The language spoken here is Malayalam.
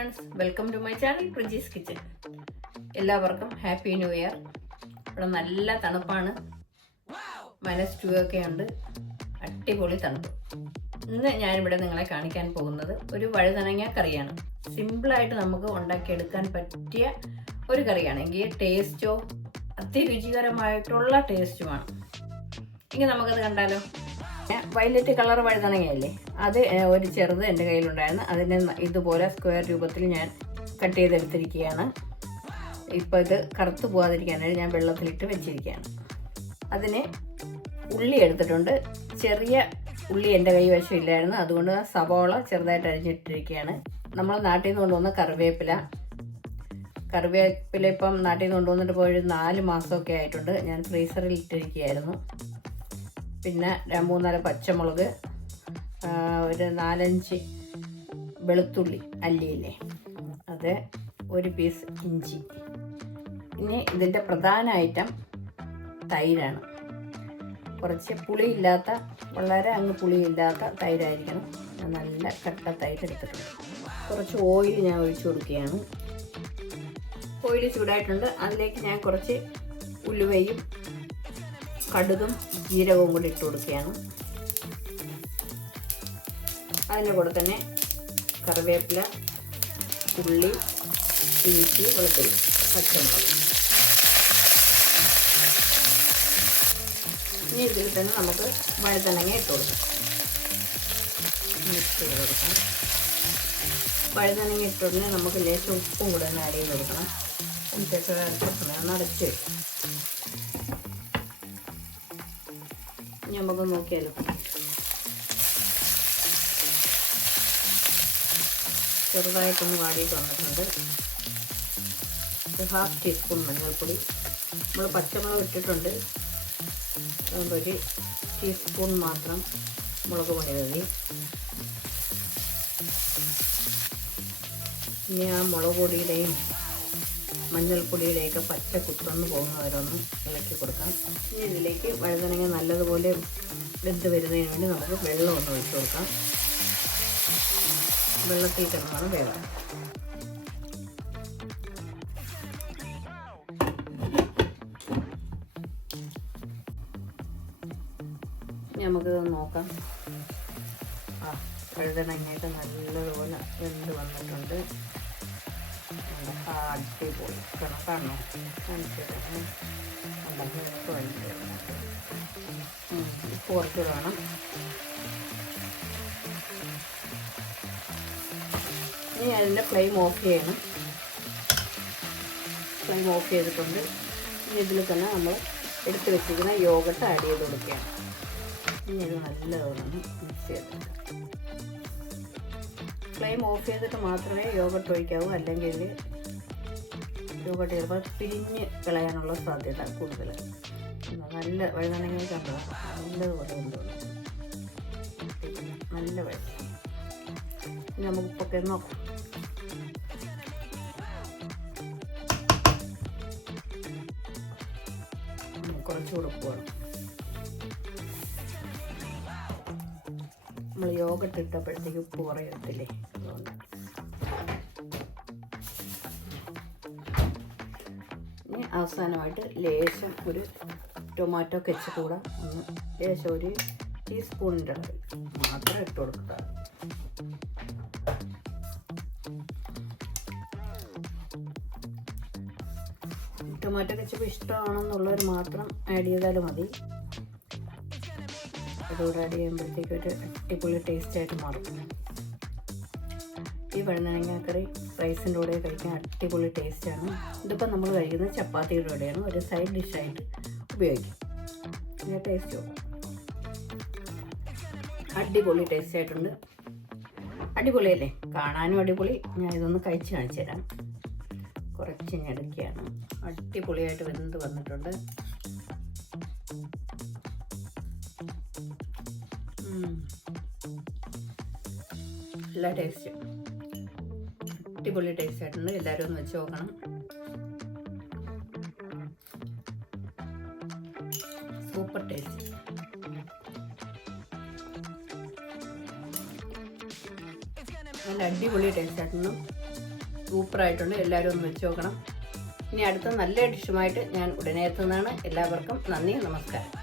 Friends welcome to my channel Priji's kitchen എല്ലാവർക്കും ഹാപ്പി ന്യൂ ഇയർ ഇവിടെ നല്ല തണുപ്പാണ്. മൈനസ് ടു ഒക്കെ ഉണ്ട്. അടിപൊളി തണുപ്പ്. ഇന്ന് ഞാനിവിടെ നിങ്ങളെ കാണിക്കാൻ പോകുന്നത് ഒരു വഴുതനങ്ങ കറിയാണ്. സിമ്പിളായിട്ട് നമുക്ക് ഉണ്ടാക്കിയെടുക്കാൻ പറ്റിയ ഒരു കറിയാണ്. എങ്കിൽ ടേസ്റ്റോ അതിരുചികരമായിട്ടുള്ള ടേസ്റ്റുമാണ് ഇനി നമുക്കത് കണ്ടാലോ? വയലറ്റ് കളർ വഴുതണങ്ങയല്ലേ അത് ഒരു ചെറുത് എന്റെ കയ്യിലുണ്ടായിരുന്നു. അതിനെ ഇതുപോലെ സ്ക്വയർ രൂപത്തിൽ ഞാൻ കട്ട് ചെയ്തെടുത്തിരിക്കുകയാണ്. ഇപ്പോൾ ഇത് കറുത്ത് പോകാതിരിക്കാനായിട്ട് ഞാൻ വെള്ളത്തിലിട്ട് വെച്ചിരിക്കുകയാണ്. അതിന് ഉള്ളി എടുത്തിട്ടുണ്ട്. ചെറിയ ഉള്ളി എന്റെ കൈവശം ഇല്ലായിരുന്നു. അതുകൊണ്ട് സവോള ചെറുതായിട്ട് അരിഞ്ഞിട്ടിരിക്കുകയാണ്. നമ്മൾ നാട്ടിൽ നിന്ന് കൊണ്ടുവന്ന കറിവേപ്പില. കറിവേപ്പില ഇപ്പം നാട്ടിൽ നിന്ന് കൊണ്ടുവന്നിട്ട് പോയൊരു നാല് മാസമൊക്കെ ആയിട്ടുണ്ട്. ഞാൻ ഫ്രീസറിൽ ഇട്ടിരിക്കുകയായിരുന്നു. പിന്നെ മൂന്നര പച്ചമുളക് ഒരു നാലഞ്ച് വെളുത്തുള്ളി അല്ലിയില്ലേ? അത് ഒരു പീസ് ഇഞ്ചി. ഇനി ഇതിന്റെ പ്രധാന ഐറ്റം തൈരാണ്. കുറച്ച് പുളിയില്ലാത്ത വളരെ അങ്ങ് പുളിയില്ലാത്ത തൈരായിരിക്കണം. നല്ല കട്ട തൈര് എടുത്തിട്ടുണ്ട്. കുറച്ച് ഓയിൽ ഞാൻ ഒഴിച്ചു കൊടുക്കുകയാണ്. ഓയിൽ ചൂടായിട്ടുണ്ട്. അതിലേക്ക് ഞാൻ കുറച്ച് ഉലുവയും കടുകും ജീരകവും കൂടി ഇട്ട് കൊടുക്കുകയാണ്. അതിന്റെ കൂടെ തന്നെ കറിവേപ്പില ഉള്ളി ഇഞ്ചി വെളുത്തുള്ളി പച്ചമുളക്. ഇനി ഇതിൽ തന്നെ നമുക്ക് വഴുതനങ്ങ ഇട്ട് കൊടുക്കാം. മിക്സ് ചെയ്ത് കൊടുക്കാം. വഴുതനങ്ങ ഇട്ടുടനെ നമുക്ക് ലേശം ഉപ്പും കൂടെ ഒന്ന് ആഡ് ചെയ്ത് കൊടുക്കണം. എന്നിട്ട് കുറച്ച് ഒന്ന് അടച്ച് വെക്കും. നമുക്ക് നോക്കിയാലോ? ചെറുതായിട്ടൊന്ന് വാടിയിട്ട് വന്നിട്ടുണ്ട്. ഹാഫ് ടീസ്പൂൺ മഞ്ഞൾപ്പൊടി. നമ്മൾ പച്ചമുളക് ഇട്ടിട്ടുണ്ട്. അതുകൊണ്ട് ഒരു ടീസ്പൂൺ മാത്രം മുളക് പൊടി മതി. ഇനി ആ മുളക് പൊടിയുടെയും മഞ്ഞൾപ്പൊടിയുടെയൊക്കെ പച്ച കുത്തൊന്ന് പോകുന്നവരൊന്ന് ഇളക്കി കൊടുക്കാം. ഇനി ഇതിലേക്ക് വഴുതനങ്ങ നല്ലതുപോലെ വെന്ത് വരുന്നതിന് വേണ്ടി നമുക്ക് വെള്ളം ഒന്ന് ഒഴിച്ചു കൊടുക്കാം. വെള്ളത്തിൽ കിടന്നാണ് ഇനി നമുക്കിത് നോക്കാം. ആ വഴുതനങ്ങയൊക്കെ നല്ലതുപോലെ വെന്ത് വന്നിട്ടുണ്ട്. നല്ല അടിപൊളി കണക്കാണോ കാണിച്ചിട്ട് ഉപ്പ് കുറച്ച് വേണം ഇനി അതിന്റെ ഫ്ലെയിം ഓഫ് ചെയ്യണം. ഫ്ലെയിം ഓഫ് ചെയ്തിട്ടുണ്ട്. ഇനി ഇതിൽ തന്നെ നമ്മൾ എടുത്ത് വെച്ചിരിക്കുന്ന യോഗട്ട് ആഡ് ചെയ്ത് കൊടുക്കുകയാണ്. ഇനി ഇത് നല്ലതാണ് മിക്സ് ചെയ്തിട്ട് ഫ്ലെയിം ഓഫ് ചെയ്തിട്ട് മാത്രമേ യോഗട്ട് ഒഴിക്കാവൂ. അല്ലെങ്കിൽ യോഗട്ട് ചിലപ്പോൾ പിരിഞ്ഞ് കളയാനുള്ള സാധ്യത കൂടുതൽ നല്ല വഴുതനങ്ങ കണ്ടോ? നല്ലതുപോലെ കൊണ്ടുവന്നു. നല്ല വഴുത നമുക്ക് ഉപ്പൊക്കെ നോക്കാം. കുറച്ച് കുറച്ചുകൂടെ ഉപ്പ് നമ്മൾ യോഗട്ട് ഇട്ടപ്പോഴത്തേക്ക് ഉപ്പ് കുറയത്തില്ലേ അതുകൊണ്ട്. ഇനി അവസാനമായിട്ട് ലേശം ഒരു ടൊമാറ്റോ കെച്ച് കൂടെ ഒന്ന് ലേശം ഒരു ടീസ്പൂണിന്റെ അളവിൽ മാത്രം ഇട്ട് കൊടുക്കുക ടൊമാറ്റോ കെച്ചപ്പ് ഇഷ്ടമാണെന്നുള്ളവർ മാത്രം ആഡ് ചെയ്താൽ മതി. അതുകൂടെ ആഡ് ചെയ്യുമ്പോഴത്തേക്ക് ഒരു അടിപൊളി ടേസ്റ്റ് ആയിട്ട് മാറും. ഈ വഴുതനങ്ങ കറി റൈസിന്റെ കൂടെ കഴിക്കാൻ അടിപൊളി ടേസ്റ്റാണ് ഇതിപ്പോൾ നമ്മൾ കഴിക്കുന്നത് ചപ്പാത്തിയുടെ കൂടെയാണ് ഒരു സൈഡ് ഡിഷായിട്ട് ഉപയോഗിക്കും. ഇതിന്റെ ടേസ്റ്റ് അടിപൊളി ടേസ്റ്റ് ആയിട്ടുണ്ട്. അടിപൊളിയല്ലേ? കാണാനും അടിപൊളി. ഞാൻ ഇതൊന്ന് കഴിച്ച് കാണിച്ചു തരാം കുറച്ച് ഞെടുക്കുകയാണ് അടിപൊളിയായിട്ട് വെന്ത് വന്നിട്ടുണ്ട്. നല്ല ടേസ്റ്റ് അടിപൊളി ടേസ്റ്റ് ആയിട്ടുണ്ട്. എല്ലാവരും ഒന്ന് വെച്ച് നോക്കണം. സൂപ്പർ ടേസ്റ്റ് നല്ല അടിപൊളി ടേസ്റ്റ് ആയിട്ടുണ്ട്. സൂപ്പറായിട്ടുണ്ട് എല്ലാവരും ഒന്ന് വെച്ച് നോക്കണം. ഇനി അടുത്ത നല്ല ഡിഷുമായിട്ട് ഞാൻ ഉടനെ എത്തുന്നതാണ്. എല്ലാവർക്കും നന്ദി. നമസ്കാരം.